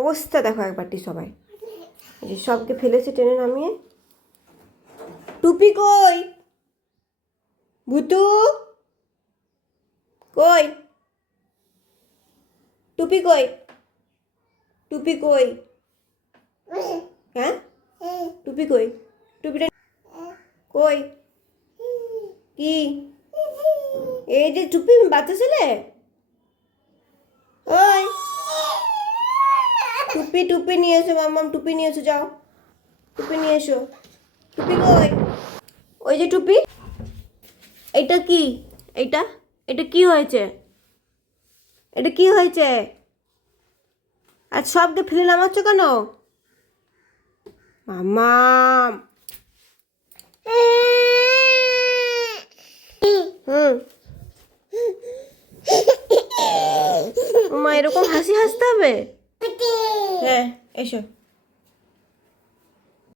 অবস্থা দেখো একবারটি সবাই, এই যে সবকে ফেলেছে টেনে নামিয়ে। টুপি কই? ভুতু কই? টুপি কই? টুপি কই? হ্যাঁ, টুপি কই? টুপিটা কই? কি এই যে টুপি বাচ্চা ছেলে? ওই টুপি, টুপি নিয়ে এসো মাম্মাম, টুপি নিয়ে এসো, যাও টুপি নিয়ে এসো। টুপি কই? ওই যে টুপি। এটা কি? এটা এটা কি হয়েছে? এটা কি হয়েছে? আর সবকে ফেলে নামাচ্ছ কেন মাম্মাম? হুম, মা এরকম হাসি হাসতে হবে? হ্যাঁ, এসো।